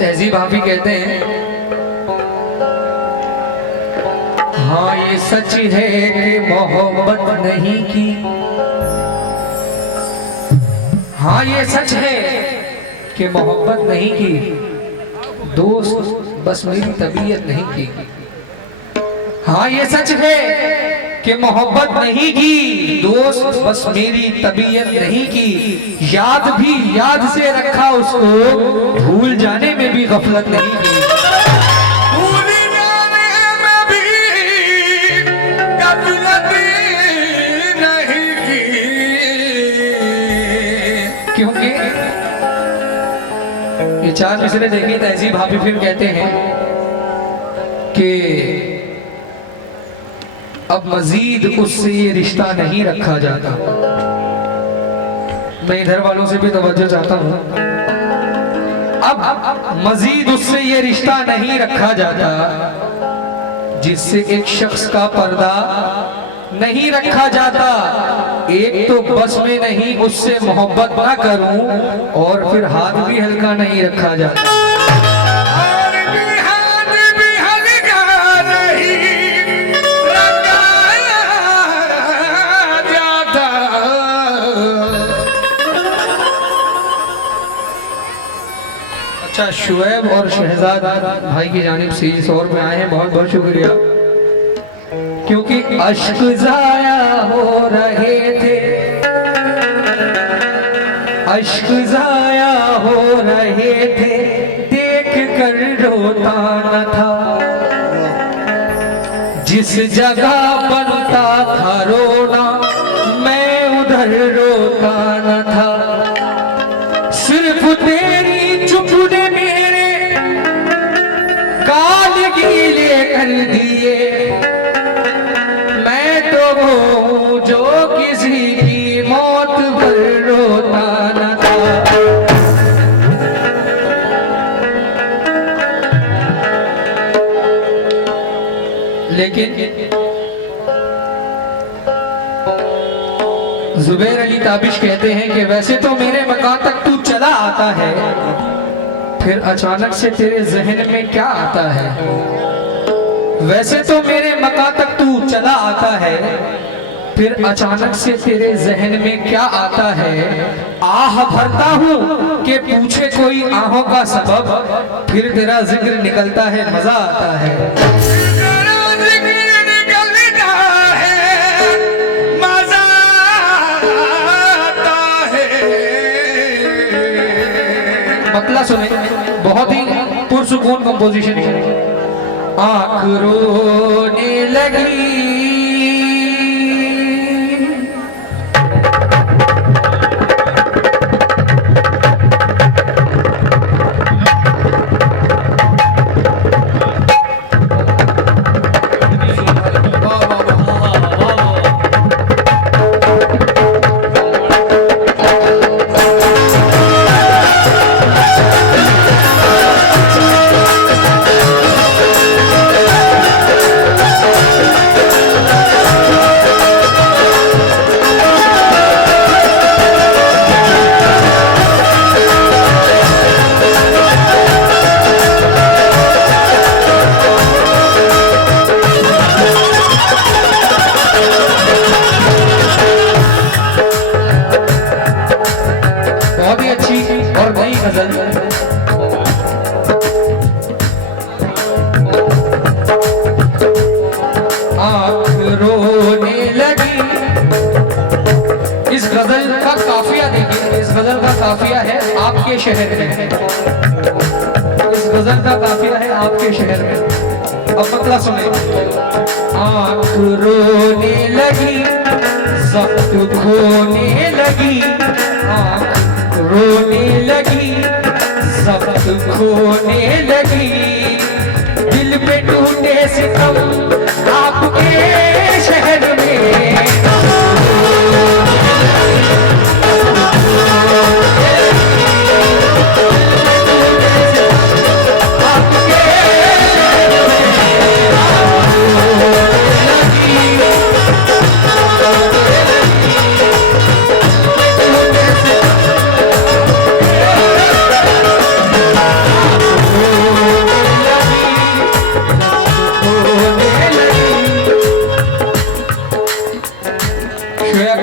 तहजीब भाभी कहते हैं, हाँ ये सच है कि मोहब्बत नहीं की, हाँ ये सच है कि मोहब्बत नहीं की, दोस्त बस मेरी तबीयत नहीं की। हाँ ये सच है कि मोहब्बत नहीं की, दोस्त बस मेरी तबीयत नहीं की, याद भी याद से रखा उसको, भूल जाने में भी गफलत नहीं की। क्योंकि ये चार मिसरे देखिए तहजीब भाभी फिर कहते हैं कि अब मजीद उससे ये रिश्ता नहीं रखा जाता। मैं इधर वालों से भी तवज्जो चाहता हूं, अब मजीद उससे ये रिश्ता नहीं रखा जाता जिससे एक शख्स का पर्दा नहीं रखा जाता। एक तो बस में नहीं उससे मोहब्बत ना करूं, और फिर हाथ भी हल्का नहीं रखा जाता। अच्छा, शुएब और शहजाद भाई की जानिब से इस और में आए हैं, बहुत बहुत शुक्रिया। क्योंकि अश्क जाया हो रहे थे, अश्क जाया हो रहे थे, देख कर रोता न था। जिस जगह बनता था रोना, मैं उधर रोता न था। सिर्फ तेरी चुप ने मेरे कान गीले कर दिए। जो किसी की मौत पर रोता न था। लेकिन जुबैर अली ताबिश कहते हैं कि वैसे तो मेरे मकान तक तू चला आता है, फिर अचानक से तेरे जहन में क्या आता है। वैसे तो मेरे मकान तक तू चला आता है, फिर अचानक से तेरे जहन में क्या आता है। आह भरता हूँ कि पूछे कोई आहों का सबब, फिर तेरा जिक्र निकलता है, मजा आता है। मजा आता है। मतलब सुने, बहुत ही पुरसुकून कंपोजिशन है। आँख रोने लगी, काफिया है आपके शहर में, इस गजल का काफिया है आपके शहर में। अब मतलब सुने। आँख रोने लगी, ज़ब्त खोने लगी, आँख रोने लगी, ज़ब्त खोने लगी। दिल पे टूटे सितम आपके शहर में।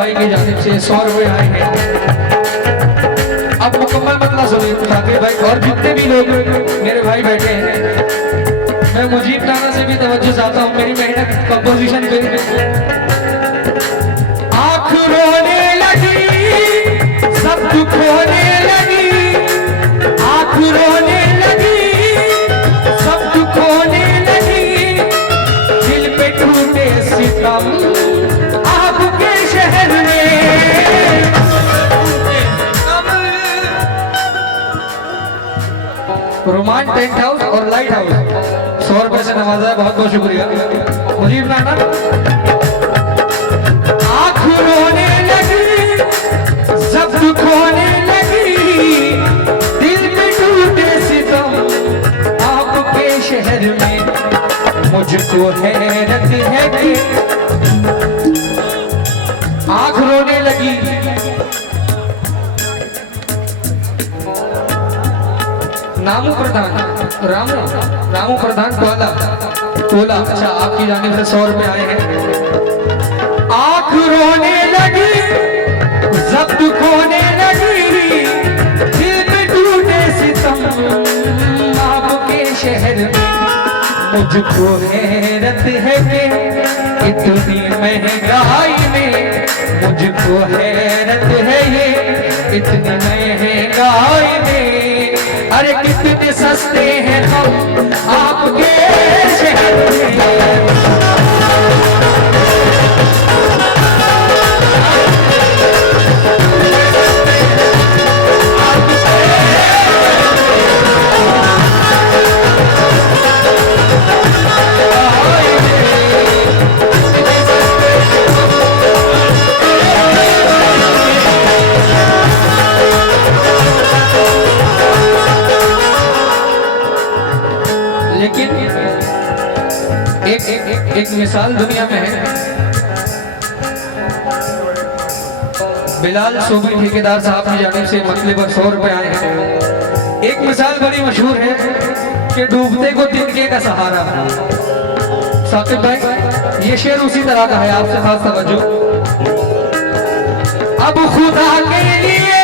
भाई की जानिब से 100 रुपए आए हैं। अब मुकम्मल मतलब सुनिए साकिब भाई और जितने भी लोग मेरे भाई बैठे हैं, मैं मुजीब नाना से भी तवज्जो चाहता हूँ मेरी मेहनत कंपोजिशन पे। आँख रोने लगी सब दुख होने लगी, आँख रोने लगी सब दुख होने लगी, दिल पे टूटे सितम आपके शहर में। रोमान टेंट हाउस और लाइट हाउस 100 रुपए से नवाजा है, बहुत बहुत शुक्रिया मुजीब नाना। आँख रोने लगी सब दुख होने लगी, दिल में टूटे सितम आपके शहर में। मुझको हैरत है कि आँख रोने लगी, नामू प्रधान रामू प्रधान टोला अच्छा आपकी जानिब से 100 रुपए आए हैं। आँख रोने लगी जब्त खोने लगी, दिल में टूटे सितम आपके शहर में। मुझको हैरत है कि इतनी महंगाई में, मुझको हैरत है ये इतनी महंगाई में। अरे कितने सस्ते हैं हम आपके शहर में। लेकिन एक मिसाल दुनिया में है, बिलाल सूबी ठेकेदार साहब की जानिब से मसले पर 100 रुपए आए हैं। एक मिसाल बड़ी मशहूर है कि डूबते को तिनके का सहारा। साकिब भाई ये शेर उसी तरह का है, आपसे खास तवज्जो। अब खुदा के लिए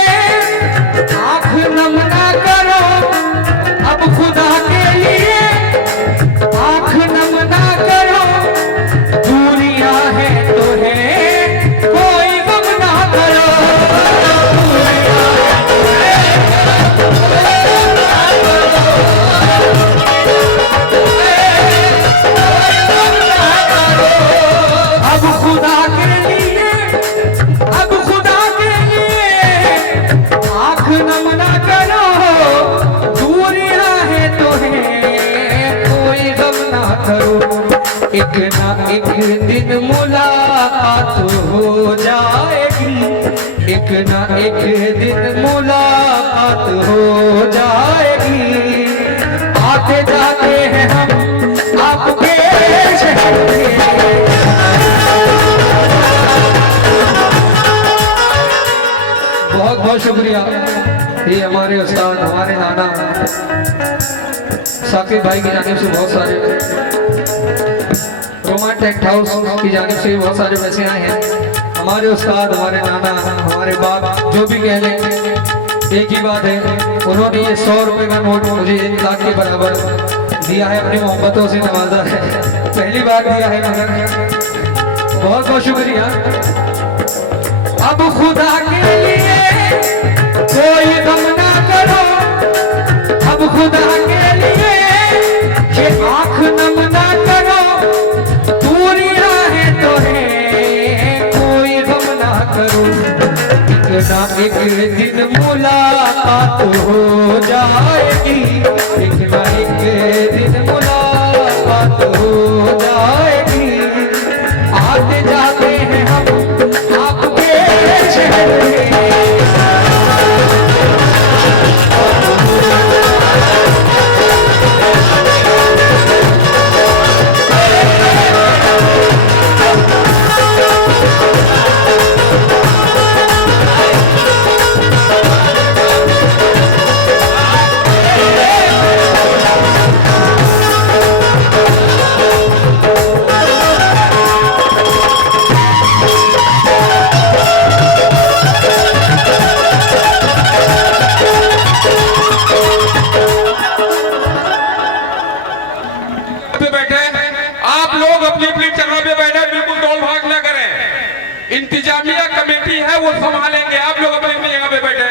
आँख नम ना करो, अब खुदा के लिए आँख नम ना करो, दूरियां है तो है कोई गम ना करो। अब खुदा के लिए, अब खुदा के लिए आँख नम ना करो, दूरियां है तो है कोई गम ना करो। एक ना एक दिन मुलाकात हो जाएगी, एक ना एक दिन मुलाकात हो जाएगी। आते जाते हैं हम आपके शहर में। बहुत बहुत शुक्रिया, ये हमारे उस्ताद हमारे नाना साकिब भाई की जानिब से बहुत सारे, रोमान टेंट हाउस की जानिब से बहुत सारे पैसे आए हैं। हमारे उस्ताद हमारे नाना हमारे बाप जो भी कह लें एक ही बात है, उन्होंने ये 100 रुपए का नोट मुझे 1 लाख के बराबर दिया है, अपनी मोहब्बतों से नवाजा है, पहली बार दिया है मगर बहुत बहुत शुक्रिया। अब खुदा के लिए कोई गम ना करो, अब खुदा के लिए ये आँख नम ना करो, दूरियां है तो है कोई गम ना करो। एक ना एक दिन मुलाकात हो जाएगी, एक ना एक दिन मुलाकात हो जाएगी। आते जाते हैं हम आपके शहर में। इंतजामिया कमेटी है वो संभालेंगे, आप लोग अपनी अपनी जगह पे बैठे।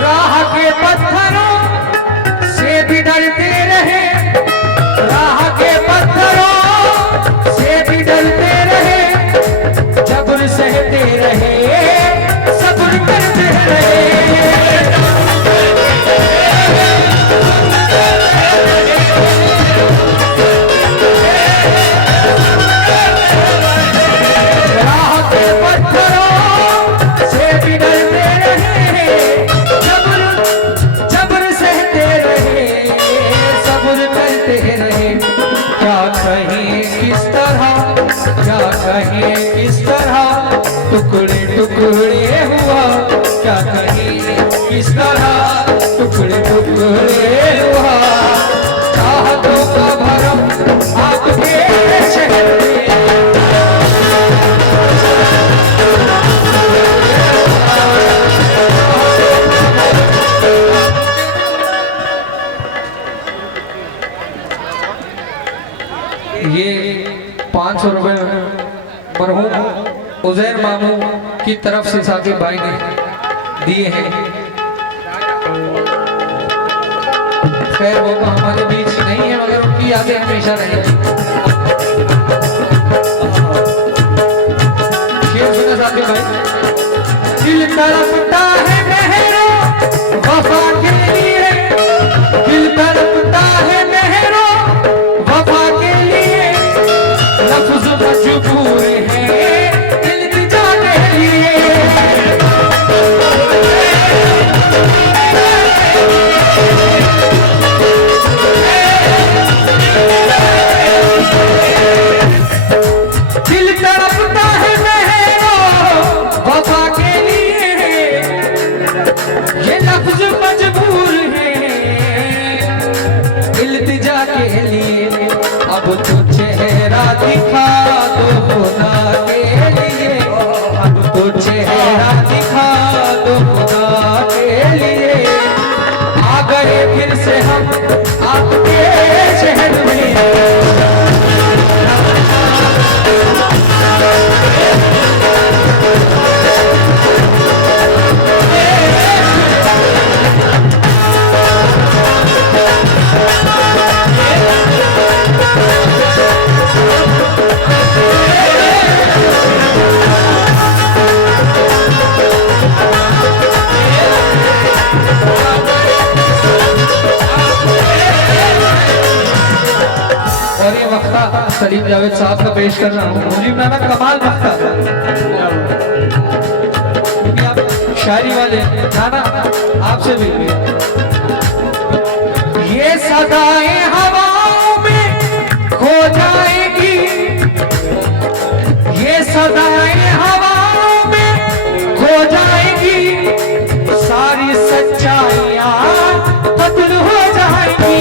राह के पत्थरों से भी डरते रहे, राह के पत्थरों से भी डरते रहे, जबर सहते रहे, सब्र करते रहे। कहीं किस तरह टुकड़े टुकड़े हुआ, क्या कहीं किस तरह टुकड़े टुकड़े हुआ, चाहतों का भरम आपके शहर में। ये 500 रुपए मरहूम उजैर मामू की तरफ से साकिब भाई ने दिए हैं। खैर वो तो हमारे बीच नहीं है मगर उनकी यादें हमेशा रहेंगी। शेर सुने साकिब भाई। दिल तड़पता है मेहरो वफा के लिए, दिल तड़पता है मेहरो वफा के लिए, लफ्ज़ मजबूर है इल्तिजा के लिए। दिल तड़पता है मेहरो वफा के लिए, ये लफ्ज़ मजबूर है इल्तिजा के लिए। अब तो चेहरा दिखा दो खुदा के लिए, अब तो चेहरा दिखा दो खुदा के लिए, आ गए फिर से हम आपके शहर में। और ये वक्ता सलीम जावेद साहब का पेश कर रहा हूँ। मुझे नाना कमाल वक्ता शायरी वाले नाना आपसे भी। ये सदाएं हवाओं में खो जाएगी, ये सदाएं हवाओं में खो जाएगी, सारी सच्चाइयां कत्ल हो जाएगी।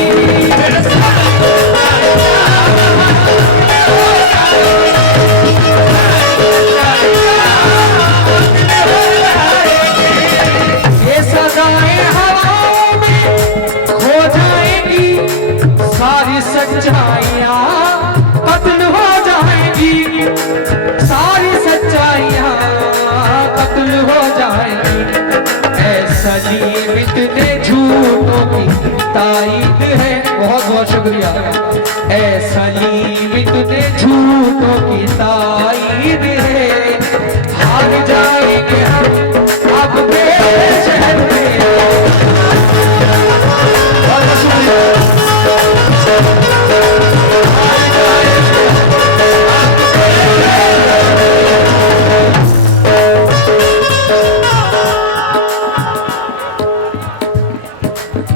ये सदाएं हवाओं में खो जाएगी, सारी सच्चाइयां कत्ल हो जाएगी, सारी सच्चाइयां कत्ल हो जाएगी। ऐसा सलीम इतने झूठों की ताईद है। बहुत बहुत शुक्रिया। ऐ सलीम इतने झूठों की ताईद है। हार जाएंगे हम अब तेरे शहर में। बहुत शुक्रिया।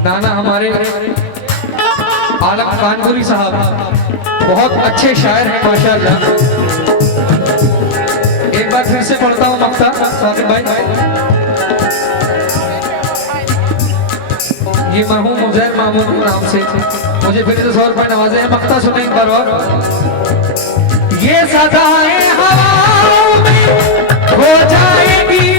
नाना हमारे आलम कानपुरी साहब बहुत अच्छे शायर हैं माशाअल्लाह। एक बार फिर से पढ़ता हूँ मक्ता साकिब भाई। ये मरहूम मुजैर मामून के नाम से मुझे फिर से 100 रुपए नवाजे हैं। मक्ता सुने एक बार और। ये सदाएं हवाओं में हो जाएगी